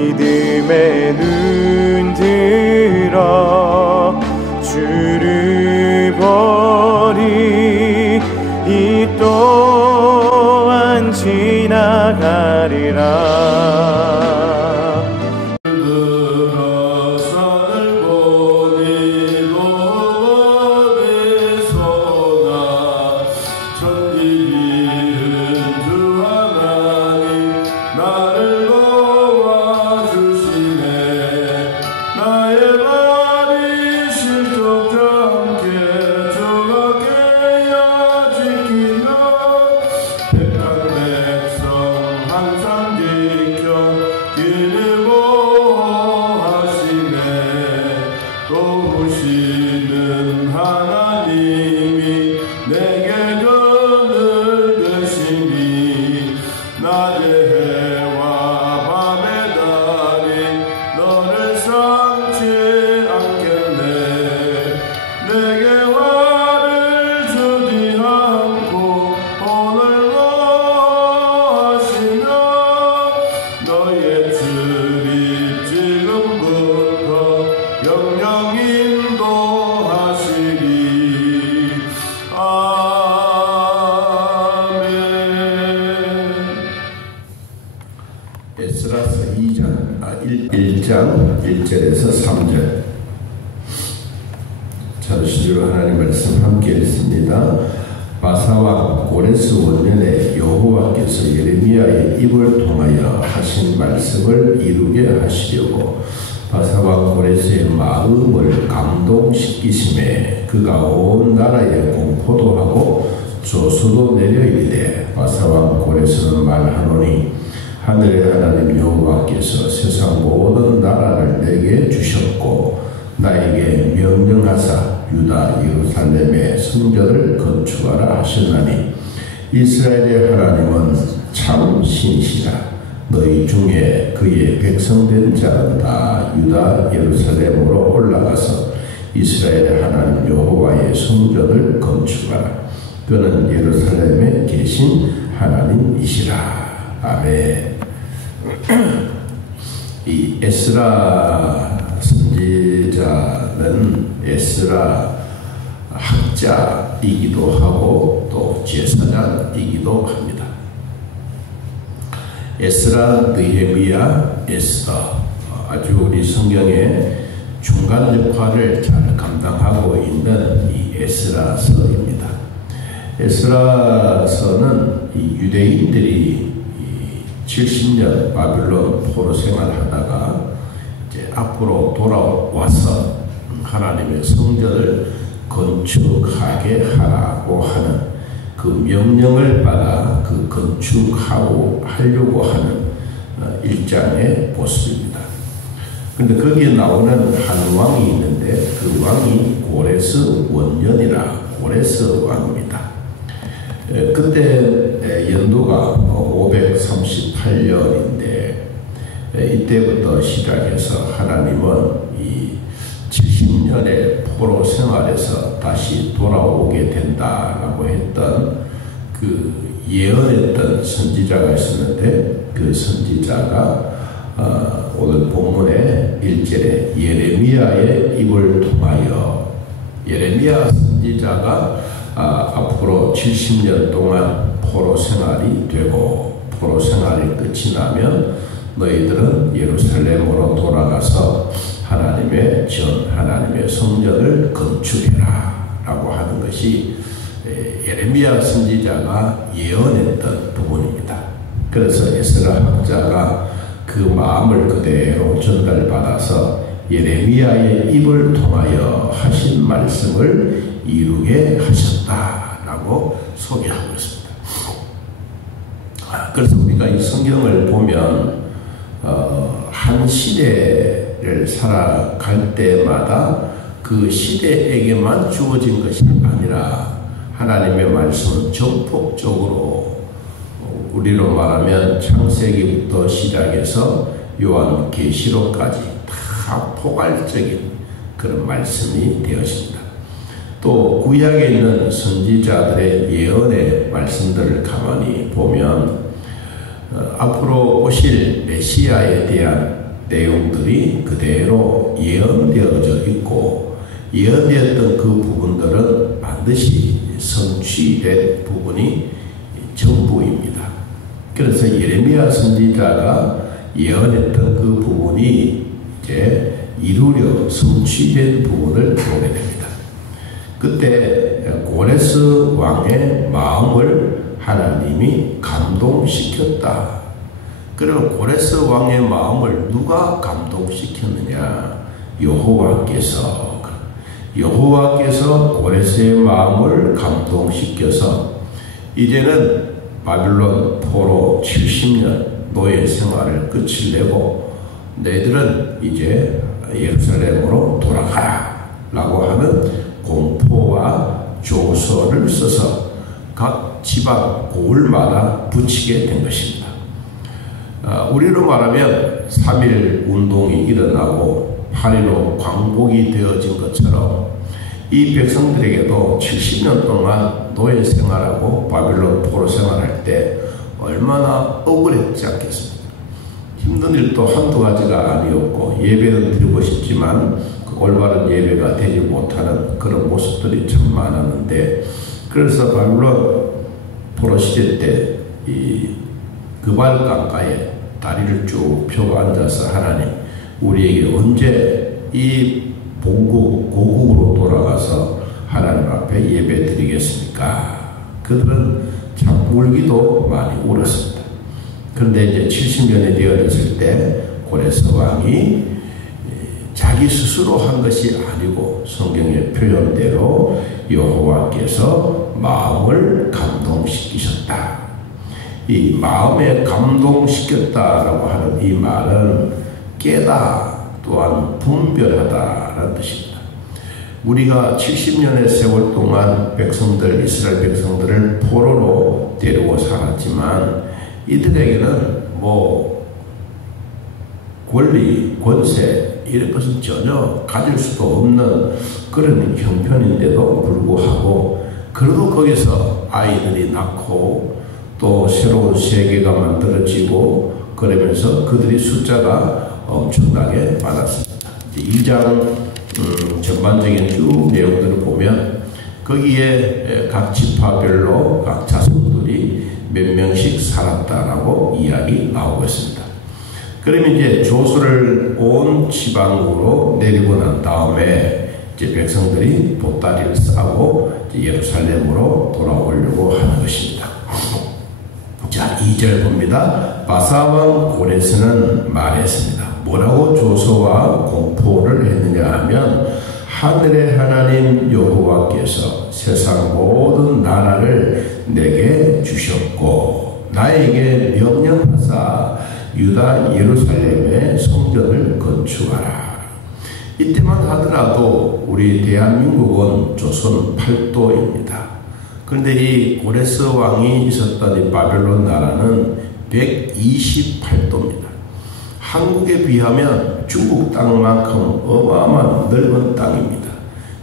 믿음의 눈 들어 주를 보리. 이 또한 지나가리라. 에스라서 1장 1절에서 3절. 자주시주로 하나님 말씀 함께 읽습니다. 바사와 고레스 원년에 여호와께서 예레미야의 입을 통하여 하신 말씀을 이루게 하시려고 바사와 고레스의 마음을 감동시키심에 그가 온 나라에 공포도 하고 조소도 내려 이르되 바사와 고레스는 말하노니 하늘의 하나님 여호와께서 세상 모든 나라를 내게 주셨고 나에게 명령하사 유다 예루살렘의 성전을 건축하라 하셨나니 이스라엘의 하나님은 참 신이시라. 너희 중에 그의 백성된 자는 다 유다 예루살렘으로 올라가서 이스라엘의 하나님 여호와의 성전을 건축하라. 그는 예루살렘에 계신 하나님이시라. 아멘. 이 에스라 선지자는 에스라 학자이기도 하고 또 제사장이기도 합니다. 에스라, 느헤미야, 에스더, 아주 우리 성경의 중간 역할을 잘 감당하고 있는 이 에스라서입니다. 에스라서는 이 유대인들이 70년 바빌론 포로 생활하다가 이제 앞으로 돌아와서 하나님의 성전을 건축하게 하라고 하는 그 명령을 받아 그 건축하고 하려고 하는 일장의 모습입니다. 근데 거기에 나오는 한 왕이 있는데 그 왕이 고레스 원년이라 고레스 왕입니다. 그때 연도가 538년인데 이때부터 시작해서 하나님은 이 70년의 포로 생활에서 다시 돌아오게 된다라고 했던 그 예언했던 선지자가 있었는데 그 선지자가 오늘 본문의 1절에 예레미야의 입을 통하여 예레미야 선지자가 앞으로 70년 동안 포로 생활이 되고 포로 생활이 끝이 나면 너희들은 예루살렘으로 돌아가서 하나님의 하나님의 성전을 건축해라 라고 하는 것이 예레미야 선지자가 예언했던 부분입니다. 그래서 에스라 학자가 그 마음을 그대로 전달받아서 예레미야의 입을 통하여 하신 말씀을 이루게 하셨다라고 소개하고 있습니다. 그래서 우리가 이 성경을 보면 한 시대를 살아갈 때마다 그 시대에게만 주어진 것이 아니라 하나님의 말씀은 전폭적으로 우리로 말하면 창세기부터 시작해서 요한계시록까지 다 포괄적인 그런 말씀이 되었습니다. 또 구약에 있는 선지자들의 예언의 말씀들을 가만히 보면 앞으로 오실 메시아에 대한 내용들이 그대로 예언되어져 있고 예언되었던 그 부분들은 반드시 성취된 부분이 전부입니다. 그래서 예레미야 선지자가 예언했던 그 부분이 이제 이루려 성취된 부분을 보게 됩니다. 그때 고레스 왕의 마음을 하나님이 감동시켰다. 그리고 고레스 왕의 마음을 누가 감동시켰느냐? 여호와께서 고레스의 마음을 감동시켜서 이제는 바빌론 포로 70년 노예 생활을 끝을 내고 너희들은 이제 예루살렘으로 돌아가라 라고 하는 공포와 조서를 써서 각 지방 고을마다 붙이게 된 것입니다. 우리로 말하면 3.1 운동이 일어나고 8.15 광복이 되어진 것처럼 이 백성들에게도 70년 동안 노예 생활하고 바빌론 포로 생활할 때 얼마나 억울했지 않겠습니까? 힘든 일도 한두 가지가 아니었고 예배는 드리고 싶지만 그 올바른 예배가 되지 못하는 그런 모습들이 참 많았는데, 그래서 바빌론 포로 시대 때 이 그발 강가에 다리를 쭉 펴고 앉아서 하나님, 우리에게 언제 이 고국으로 돌아가서 하나님 앞에 예배 드리겠습니까? 그들은 참 울기도 많이 울었습니다. 그런데 이제 70년이 되어졌을 때 고레스 왕이 자기 스스로 한 것이 아니고 성경의 표현대로 여호와께서 마음을 감동시키셨다. 이 마음에 감동시켰다라고 하는 이 말은 깨다 또한 분별하다라는 뜻입니다. 우리가 70년의 세월 동안 이스라엘 백성들을 포로로 데리고 살았지만 이들에게는 권리, 권세 이런 것은 전혀 가질 수도 없는 그런 형편인데도 불구하고 그래도 거기서 아이들이 낳고 또 새로운 세계가 만들어지고 그러면서 그들이 숫자가 엄청나게 많았습니다. 2장 전반적인 쭉 내용들을 보면 거기에 각 지파별로 각 자손들이 몇 명씩 살았다라고 이야기 나오고 있습니다. 그러면 이제 조수를 온 지방으로 내리고 난 다음에 이제 백성들이 보따리를 싸고 예루살렘으로 돌아오려고 하는 것입니다. 자, 2절 봅니다. 바사왕 고레스는 말했습니다. 뭐라고 조소와 공포를 했느냐 하면 하늘의 하나님 여호와께서 세상 모든 나라를 내게 주셨고 나에게 명령하사 유다 예루살렘의 성전을 건축하라. 이때만 하더라도 우리 대한민국은 조선 8도입니다. 그런데 이 고레스 왕이 있었던 이 바벨론 나라는 128도입니다. 한국에 비하면 중국 땅만큼 어마어마한 넓은 땅입니다.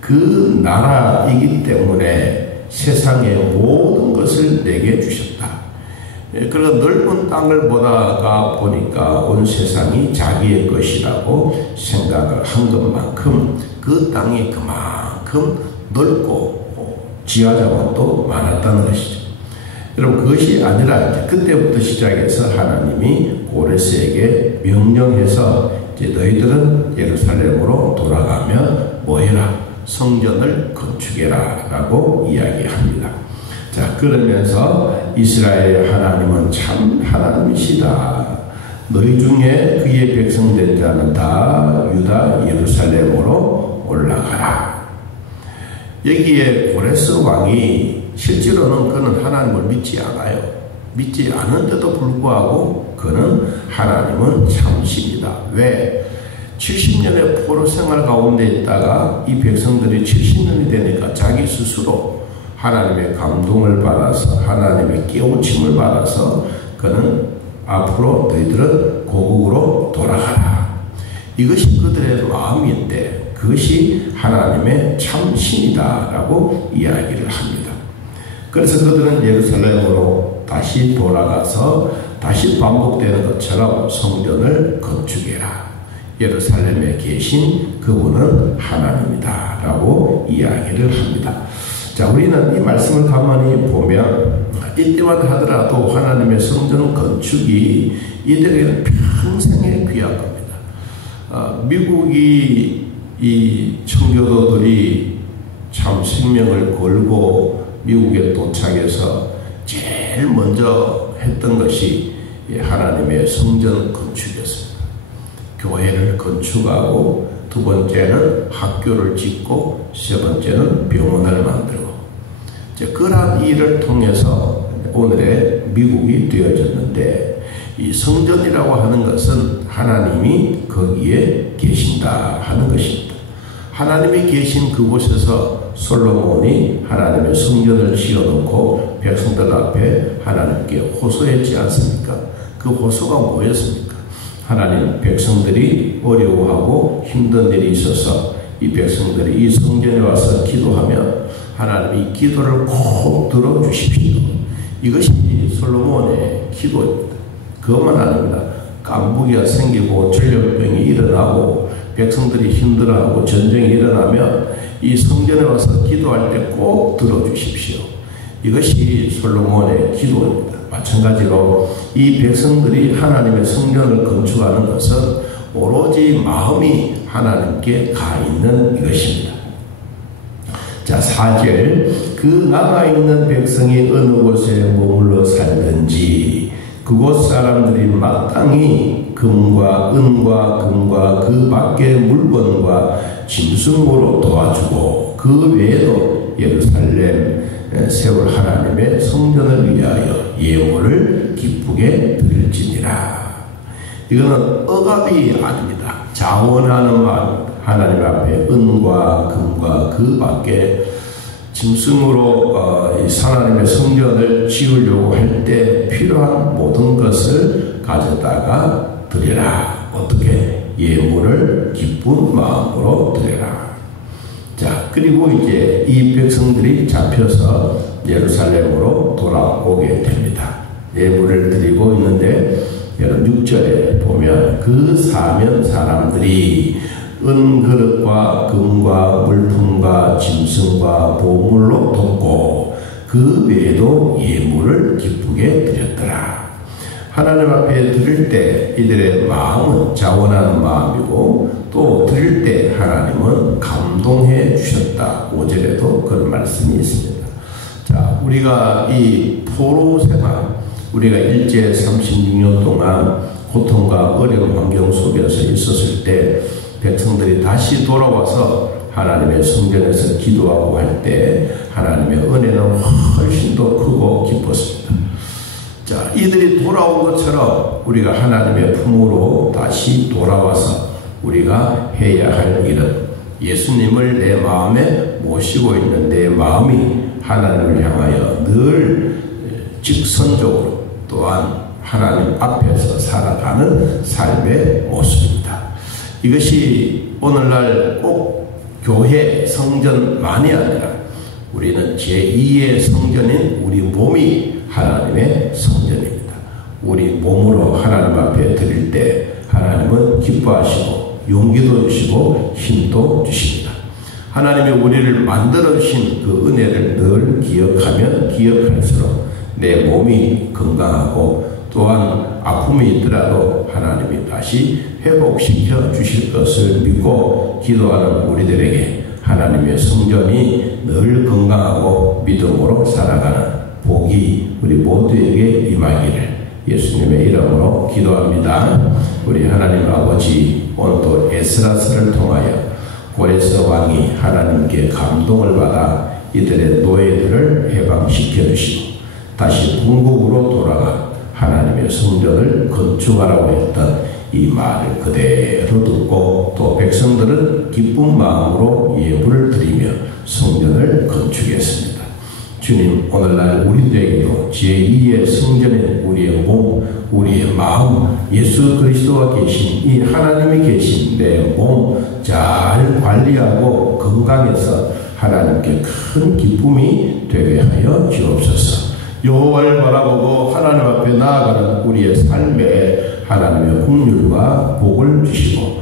그 나라이기 때문에 세상의 모든 것을 내게 주셨다. 그런 넓은 땅을 보다가 보니까 온 세상이 자기의 것이라고 생각을 한 것만큼 그 땅이 그만큼 넓고 지하 자원도 많았다는 것이죠. 여러분, 그것이 아니라 이제 그때부터 시작해서 하나님이 고레스에게 명령해서 이제 너희들은 예루살렘으로 돌아가며 뭐해라? 성전을 건축해라 라고 이야기합니다. 자, 그러면서 이스라엘 하나님은 참 하나님이시다. 너희 중에 그의 백성된 자는 다 유다 예루살렘으로 올라가라. 여기에 고레스 왕이 실제로는 그는 하나님을 믿지 않아요. 믿지 않은데도 불구하고 그는 하나님은 참신이다. 왜? 70년의 포로 생활 가운데 있다가 이 백성들이 70년이 되니까 자기 스스로 하나님의 감동을 받아서 하나님의 깨우침을 받아서 그는 앞으로 너희들은 고국으로 돌아가라. 이것이 그들의 마음인데 그것이 하나님의 참신이다라고 이야기를 합니다. 그래서 그들은 예루살렘으로 다시 돌아가서 다시 반복되는 것처럼 성전을 건축해라. 예루살렘에 계신 그분은 하나님이다 라고 이야기를 합니다. 자, 우리는 이 말씀을 가만히 보면 이때만 하더라도 하나님의 성전 건축이 이들에게는 평생에 귀한 겁니다. 미국이 이 청교도들이 참 생명을 걸고 미국에 도착해서 제일 먼저 했던 것이 하나님의 성전 건축이었습니다. 교회를 건축하고 두 번째는 학교를 짓고 세 번째는 병원을 만들고 그러한 일을 통해서 오늘의 미국이 되어졌는데 이 성전이라고 하는 것은 하나님이 거기에 계신다 하는 것입니다. 하나님이 계신 그곳에서 솔로몬이 하나님의 성전을 지어놓고 백성들 앞에 하나님께 호소했지 않습니까? 그 호소가 뭐였습니까? 하나님, 백성들이 어려워하고 힘든 일이 있어서 이 백성들이 이 성전에 와서 기도하면 하나님이 이 기도를 꼭 들어주십시오. 이것이 솔로몬의 기도입니다. 그것만 아닙니다. 깐부기가 생기고 전염병이 일어나고 백성들이 힘들어하고 전쟁이 일어나면 이 성전에 와서 기도할 때 꼭 들어주십시오. 이것이 솔로몬의 기도입니다. 마찬가지로 이 백성들이 하나님의 성전을 건축하는 것은 오로지 마음이 하나님께 가 있는 이것입니다. 자, 4절, 그 남아있는 백성이 어느 곳에 머물러 살든지 그곳 사람들이 마땅히 금과 은과 금과 그 밖의 물건과 짐승으로 도와주고 그 외에도 예루살렘 세울 하나님의 성전을 위하여 예물을 기쁘게 드릴지니라. 이거는 억압이 아닙니다. 자원하는 마음입니다. 하나님 앞에 은과 금과 그 밖에 짐승으로 하나님의 성전을 지으려고 할 때 필요한 모든 것을 가져다가 드리라. 어떻게? 예물을 기쁜 마음으로 드리라. 자, 그리고 이제 이 백성들이 잡혀서 예루살렘으로 돌아오게 됩니다. 예물을 드리고 있는데 6절에 보면 그 사면 사람들이 은그릇과 금과 물품과 짐승과 보물로 돕고 그 외에도 예물을 기쁘게 드렸더라. 하나님 앞에 드릴 때 이들의 마음은 자원하는 마음이고 또 드릴 때 하나님은 감동해 주셨다. 5절에도 그런 말씀이 있습니다. 자, 우리가 이 포로 생활, 우리가 일제 36년 동안 고통과 어려운 환경 속에서 있었을 때 백성들이 다시 돌아와서 하나님의 성전에서 기도하고 할 때 하나님의 은혜는 훨씬 더 크고 기뻤습니다. 자, 이들이 돌아온 것처럼 우리가 하나님의 품으로 다시 돌아와서 우리가 해야 할 일은 예수님을 내 마음에 모시고 있는 내 마음이 하나님을 향하여 늘 직선적으로 또한 하나님 앞에서 살아가는 삶의 모습입니다. 이것이 오늘날 꼭 교회 성전만이 아니라 우리는 제2의 성전인 우리 몸이 하나님의 성전입니다. 우리 몸으로 하나님 앞에 드릴 때 하나님은 기뻐하시고 용기도 주시고 힘도 주십니다. 하나님이 우리를 만들어 주신 그 은혜를 늘 기억하면 기억할수록 내 몸이 건강하고 또한 아픔이 있더라도 하나님이 다시 회복시켜 주실 것을 믿고 기도하는 우리들에게 하나님의 성전이 늘 건강하고 믿음으로 살아가는 복이 우리 모두에게 임하기를 예수님의 이름으로 기도합니다. 우리 하나님 아버지, 오늘도 에스라스를 통하여 고레스 왕이 하나님께 감동을 받아 이들의 노예들을 해방시켜 주시고 다시 궁극으로 돌아가 하나님의 성전을 건축하라고 했던 이 말을 그대로 듣고 또 백성들은 기쁜 마음으로 예물을 드리며 성전을 건축했습니다. 주님, 오늘날 우리들에게도 제2의 성전인 우리의 몸, 우리의 마음, 예수 그리스도가 계신 이 하나님이 계신 내 몸 잘 관리하고 건강해서 하나님께 큰 기쁨이 되게 하여 주옵소서. 여호와를 바라보고 하나님 앞에 나아가는 우리의 삶에 하나님의 긍휼과 복을 주시고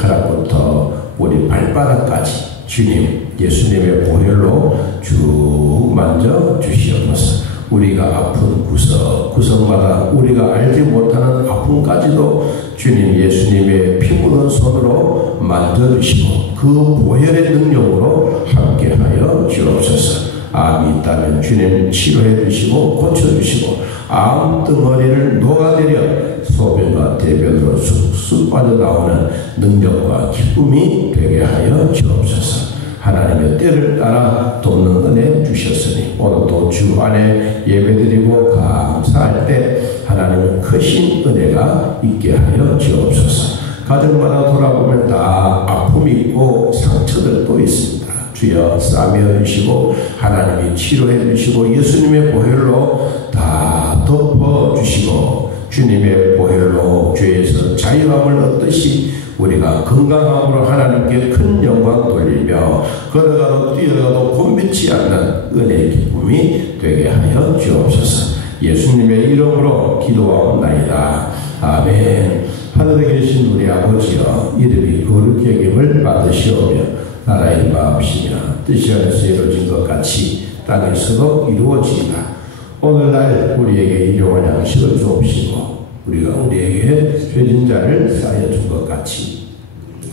머리카락부터 우리 발바닥까지 주님 예수님의 보혈로 쭉 만져 주시옵소서. 우리가 아픈 구석마다 우리가 알지 못하는 아픔까지도 주님 예수님의 피 묻은 손으로 만져주시고 그 보혈의 능력으로 함께하여 주옵소서. 암이 있다면 주님 치료해 주시고 고쳐주시고 암 덩어리를 녹아내려 소변과 대변으로 쑥쑥 빠져나오는 능력과 기쁨이 되게 하여 주옵소서. 하나님의 때를 따라 돕는 은혜 주셨으니 오늘도 주 안에 예배드리고 감사할 때 하나님의 크신 은혜가 있게 하여 주옵소서. 가정마다 돌아보면 다 아픔이 있고 상처들도 있습니다. 주여 싸매어 주시고 하나님이 치료해 주시고 예수님의 보혈로 다 덮어 주시고 주님의 보혈로 죄에서 자유함을 얻듯이 우리가 건강함으로 하나님께 큰 영광 돌리며 걸어가도 뛰어가도 곤비치 않는 은혜의 기쁨이 되게 하여 주옵소서. 예수님의 이름으로 기도하옵나이다. 아멘. 하늘에 계신 우리 아버지여, 이름이 거룩히 여김을 받으시오며 나라의 마음이시며 뜻이 안에서 이루어진 것 같이 땅에서도 이루어지이다. 오늘날 우리에게 일용할 양식을 주옵시고 우리가 우리에게 죄진 자를 사하여 준 것 같이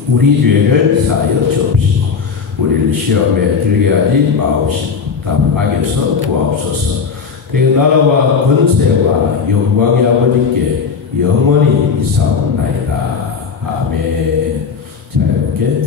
우리 죄를 사하여 주옵시고 우리를 시험에 들게 하지 마옵시고 다만 악에서 구하옵소서. 그 나라와 권세와 영광의 아버지께 영원히 있사옵나이다. 아멘. 자, 이렇게